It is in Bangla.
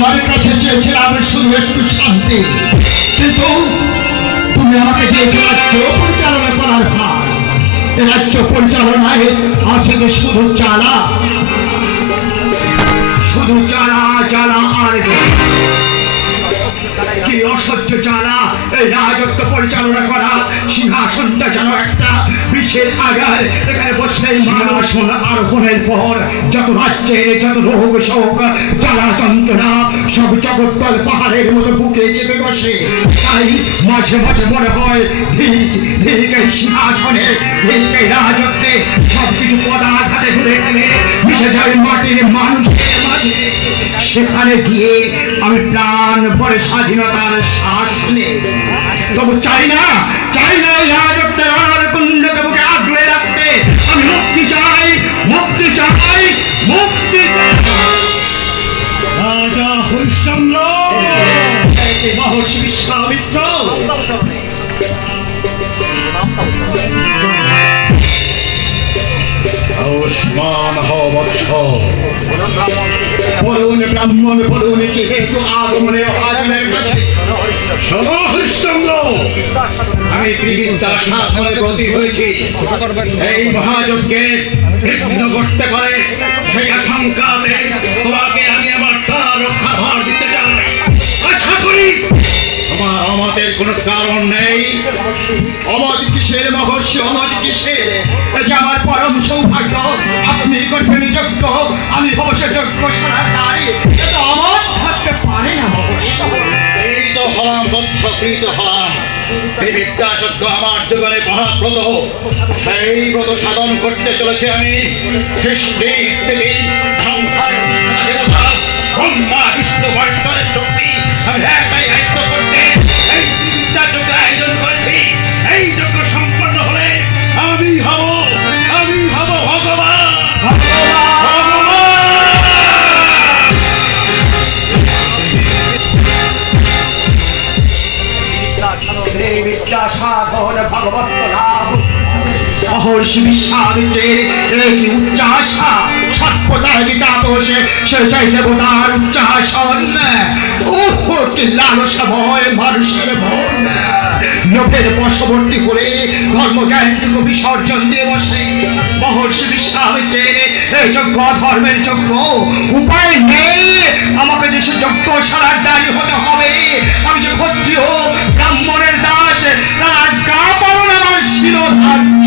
তোমার কাছে চেয়েছিলাম শুধু একটু শান্তি, কিন্তু তুমি আমাকে দিয়েছো রাজ্য পরিচালনা করার ভার। রাজ্য পরিচালনায় আছে যে শুধু জ্বালা, শুধু জ্বালা জ্বালা আর কি অসহ্য জ্বালা। এই রাজত্ব পরিচালনা করা, সিংহাসনটা যেন একটা বিষের আগার। এখানে বসে সিংহাসন আরোহণের পর যত রাজ্যে যত রোগ শোক জ্বালা যন্ত্রণা সব জগত্তল পাহাড়ের মতো বুকে চেপে বসে। তাই মাঝে মাঝে মনে হয় ঠিক ঠিক এই সিংহাসনে, ঠিক এই রাজত্বে সবকিছু পদাঘাতে ঘুরে গেলে মিশে যায় মাটির মানুষের মাঝে। সেখানে গিয়ে আমি প্রাণ ভরে স্বাধীনতার শ্বাস নিই। তবু চাই না রাজত্বের কুণ্ডকে বুকে আগলে রাখতে। আমি মুক্তি চাই, মুক্তি চাই, মুক্তি। রাজা হরিশ্চন্দ্র, মহর্ষি বিশ্বামিত্র, আয়ুষ্মান হও বৎস। বলুন ব্রাহ্মণ, বলুন কি হেতু আগমনে অভাজনের কাছে? হরিশ্চন্দ্র, আমি বিদ্যার শাসনে ব্রতী হয়েছি। এই মহাযজ্ঞে বিঘ্ন করতে পারে সেই আশঙ্কাতে তোমাকে আমি আমার তার রক্ষা ভার দিতে চাই। আশা করি তোমার আমাদের কোনো কারণ নেই। অমত কিসের মহর্ষি, অমত কিসের? যে আমার পরম সৌভাগ্য, আপনি করবেন যজ্ঞ, আমি হব সে যজ্ঞ সারা তাই। এটা অমত থাকতে পারে না মহর্ষি। এই তো হলাম বৎসকৃত হলাম। এই বিদ্যাযজ্ঞ আমার জীবনে মহাব্রত, সেই ব্রত সাধন করতে চলেছে আমি। সৃষ্টি স্থিতি সংখ্যার দেবতা ব্রহ্মা বিষ্ণু বৈষ্ণবের শক্তি আমি একটাই আয়ত্ত করতে এই বিদ্যাযজ্ঞ আয়োজন করেছি। এই যজ্ঞ সম্পন্ন হলে আমি হব ভগবান। বিদ্যা সাধন ভগবত লাভ, মহর্ষি বিশ্বামিত্রের এই উচ্চাসা সত্যতায় বিতাপসে সে চাই দেবতার উচ্চাসন। কি লালসাময় মানুষের মন লোকের বশবর্তী করে ধর্মজ্ঞানটুকু বিসর্জন দিয়ে বসে। মহর্ষি বিশ্বামিত্রের এই যজ্ঞ ধর্মের যজ্ঞ, উপায় নেই। আমাকে যে সে যজ্ঞশালার দাঁড়ি হতে হবে। আমি যে ক্ষত্রিয় ব্রাহ্মণের দাস, তার আজ্ঞা পালন আমার শিরোধার্য।